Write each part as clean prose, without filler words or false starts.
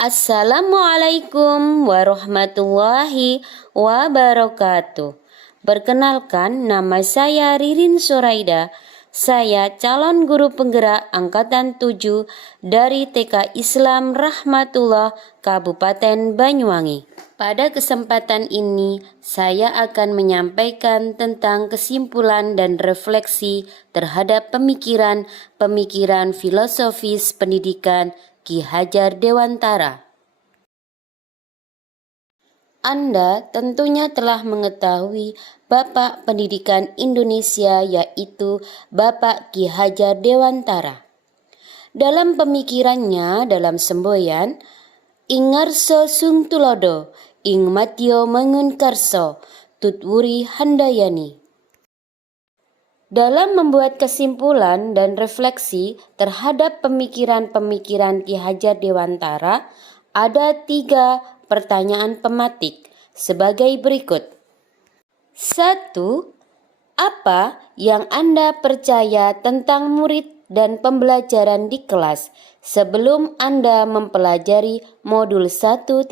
Assalamualaikum warahmatullahi wabarakatuh. Perkenalkan, nama saya Ririn Suraida. Saya calon guru penggerak Angkatan 7 dari TK Islam Rahmatullah Kabupaten Banyuwangi. Pada kesempatan ini, saya akan menyampaikan tentang kesimpulan dan refleksi terhadap pemikiran filosofis pendidikan Ki Hajar Dewantara. Anda tentunya telah mengetahui Bapak Pendidikan Indonesia, yaitu Bapak Ki Hajar Dewantara. Dalam pemikirannya dalam semboyan, Ingarso sung tulodo, ing matio mengunkarso, tutwuri handayani. Dalam membuat kesimpulan dan refleksi terhadap pemikiran-pemikiran Ki Hajar Dewantara, ada 3 pertanyaan pematik sebagai berikut. 1. Apa yang Anda percaya tentang murid dan pembelajaran di kelas sebelum Anda mempelajari modul 1.1?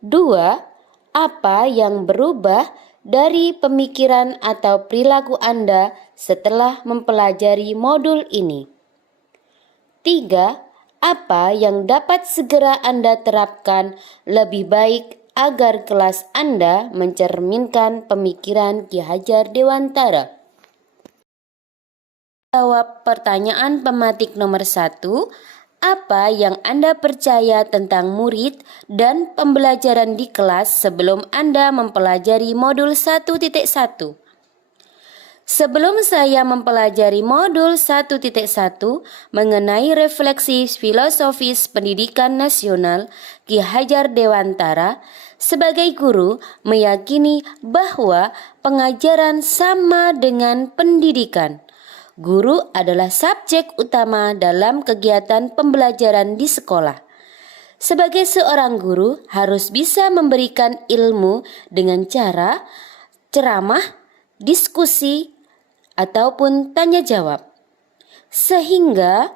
2. Apa yang berubah dari pemikiran atau perilaku Anda setelah mempelajari modul ini? 3. Apa yang dapat segera Anda terapkan lebih baik agar kelas Anda mencerminkan pemikiran Ki Hajar Dewantara? Jawab pertanyaan pematik nomor 1. Apa yang Anda percaya tentang murid dan pembelajaran di kelas sebelum Anda mempelajari modul 1.1? Sebelum saya mempelajari modul 1.1 mengenai refleksi filosofis pendidikan nasional, Ki Hajar Dewantara sebagai guru meyakini bahwa pengajaran sama dengan pendidikan. Guru adalah subjek utama dalam kegiatan pembelajaran di sekolah. Sebagai seorang guru harus bisa memberikan ilmu dengan cara ceramah, diskusi, ataupun tanya jawab, sehingga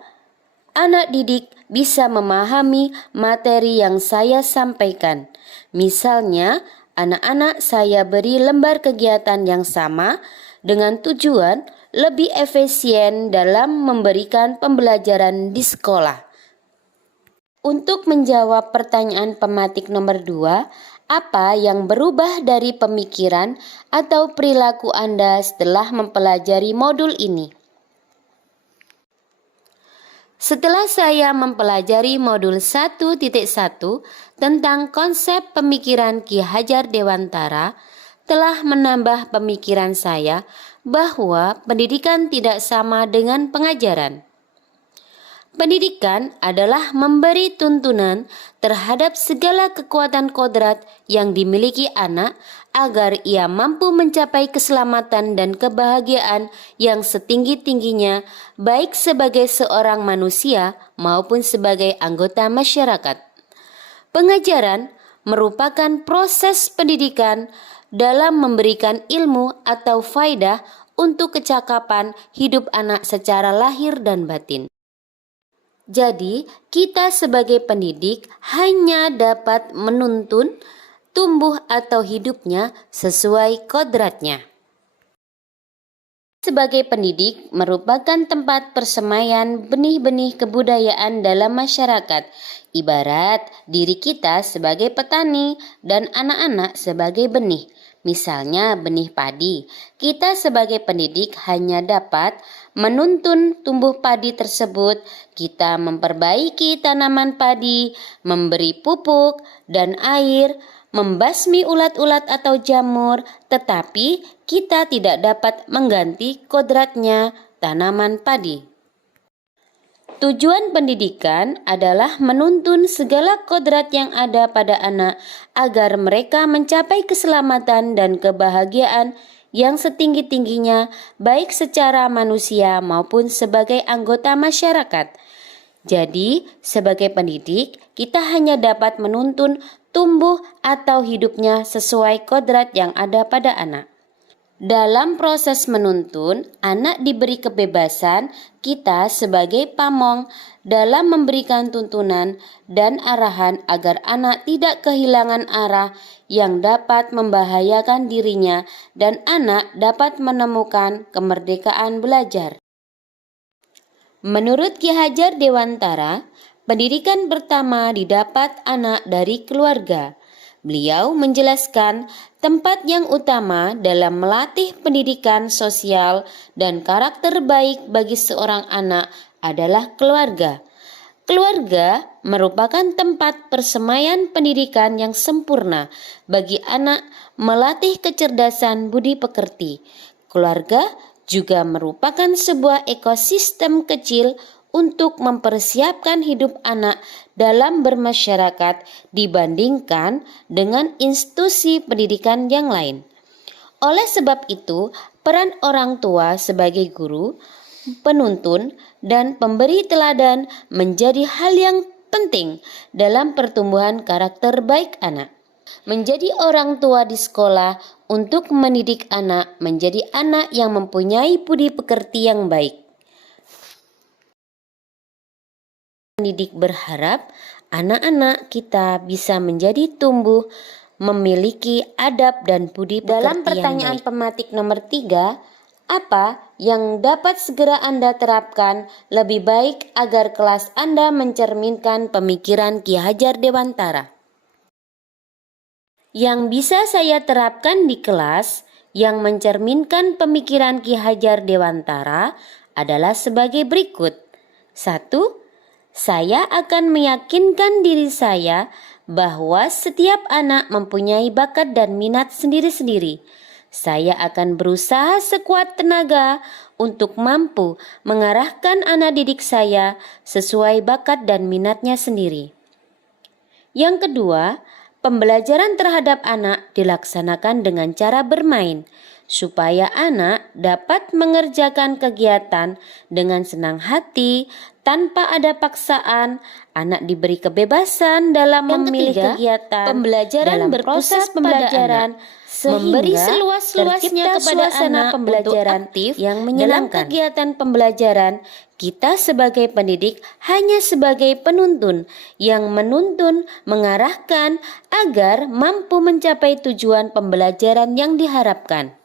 anak didik bisa memahami materi yang saya sampaikan. Misalnya, anak-anak saya beri lembar kegiatan yang sama dengan tujuan lebih efisien dalam memberikan pembelajaran di sekolah. Untuk menjawab pertanyaan pematik nomor 2, apa yang berubah dari pemikiran atau perilaku Anda setelah mempelajari modul ini? Setelah saya mempelajari modul 1.1 tentang konsep pemikiran Ki Hajar Dewantara, telah menambah pemikiran saya bahwa pendidikan tidak sama dengan pengajaran. Pendidikan adalah memberi tuntunan terhadap segala kekuatan kodrat yang dimiliki anak agar ia mampu mencapai keselamatan dan kebahagiaan yang setinggi-tingginya baik sebagai seorang manusia maupun sebagai anggota masyarakat. Pengajaran merupakan proses pendidikan dalam memberikan ilmu atau faedah untuk kecakapan hidup anak secara lahir dan batin. Jadi, kita sebagai pendidik hanya dapat menuntun tumbuh atau hidupnya sesuai kodratnya. Sebagai pendidik merupakan tempat persemaian benih-benih kebudayaan dalam masyarakat, ibarat diri kita sebagai petani dan anak-anak sebagai benih. Misalnya benih padi, kita sebagai pendidik hanya dapat menuntun tumbuh padi tersebut, kita memperbaiki tanaman padi, memberi pupuk dan air, membasmi ulat-ulat atau jamur, tetapi kita tidak dapat mengganti kodratnya tanaman padi. Tujuan pendidikan adalah menuntun segala kodrat yang ada pada anak agar mereka mencapai keselamatan dan kebahagiaan yang setinggi-tingginya baik secara manusia maupun sebagai anggota masyarakat. Jadi, sebagai pendidik, kita hanya dapat menuntun tumbuh atau hidupnya sesuai kodrat yang ada pada anak. Dalam proses menuntun, anak diberi kebebasan, kita sebagai pamong dalam memberikan tuntunan dan arahan agar anak tidak kehilangan arah yang dapat membahayakan dirinya dan anak dapat menemukan kemerdekaan belajar. Menurut Ki Hajar Dewantara, pendidikan pertama didapat anak dari keluarga. Beliau menjelaskan tempat yang utama dalam melatih pendidikan sosial dan karakter baik bagi seorang anak adalah keluarga. Keluarga merupakan tempat persemaian pendidikan yang sempurna bagi anak melatih kecerdasan budi pekerti. Keluarga juga merupakan sebuah ekosistem kecil untuk mempersiapkan hidup anak dalam bermasyarakat dibandingkan dengan institusi pendidikan yang lain. Oleh sebab itu, peran orang tua sebagai guru, penuntun, dan pemberi teladan menjadi hal yang penting dalam pertumbuhan karakter baik anak. Menjadi orang tua di sekolah untuk mendidik anak menjadi anak yang mempunyai budi pekerti yang baik. Pendidik berharap anak-anak kita bisa menjadi tumbuh memiliki adab dan budi pekerti. Dalam pertanyaan pematik nomor 3, apa yang dapat segera Anda terapkan lebih baik agar kelas Anda mencerminkan pemikiran Ki Hajar Dewantara? Yang bisa saya terapkan di kelas yang mencerminkan pemikiran Ki Hajar Dewantara adalah sebagai berikut. 1. Saya akan meyakinkan diri saya bahwa setiap anak mempunyai bakat dan minat sendiri-sendiri. Saya akan berusaha sekuat tenaga untuk mampu mengarahkan anak didik saya sesuai bakat dan minatnya sendiri. Yang kedua, pembelajaran terhadap anak dilaksanakan dengan cara bermain, supaya anak dapat mengerjakan kegiatan dengan senang hati, tanpa ada paksaan. Anak diberi kebebasan dalam memilih kegiatan pembelajaran dalam proses pembelajaran, memberi seluas-luasnya kepada anak pembelajaran aktif yang menyenangkan. Dalam kegiatan pembelajaran, kita sebagai pendidik hanya sebagai penuntun yang menuntun, mengarahkan agar mampu mencapai tujuan pembelajaran yang diharapkan.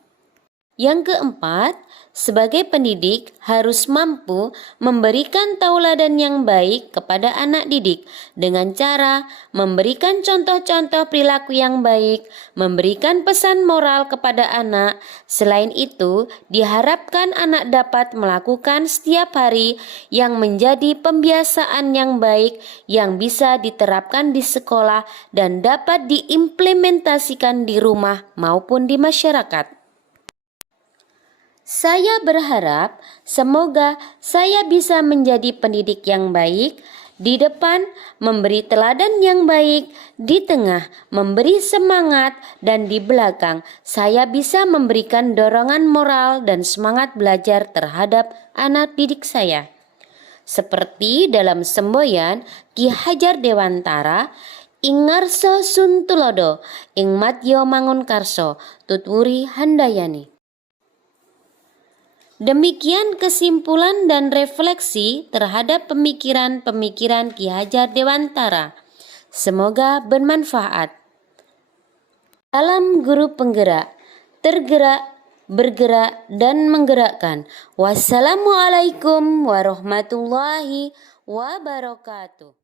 Yang keempat, sebagai pendidik harus mampu memberikan tauladan yang baik kepada anak didik dengan cara memberikan contoh-contoh perilaku yang baik, memberikan pesan moral kepada anak. Selain itu, diharapkan anak dapat melakukan setiap hari yang menjadi pembiasaan yang baik yang bisa diterapkan di sekolah dan dapat diimplementasikan di rumah maupun di masyarakat. Saya berharap semoga saya bisa menjadi pendidik yang baik, di depan memberi teladan yang baik, di tengah memberi semangat, dan di belakang saya bisa memberikan dorongan moral dan semangat belajar terhadap anak didik saya. Seperti dalam semboyan Ki Hajar Dewantara, ing ngarsa sun tulodo, ing matya mangun karso, tutwuri handayani. Demikian kesimpulan dan refleksi terhadap pemikiran-pemikiran Ki Hajar Dewantara. Semoga bermanfaat. Salam guru penggerak, tergerak, bergerak, dan menggerakkan. Wassalamualaikum warahmatullahi wabarakatuh.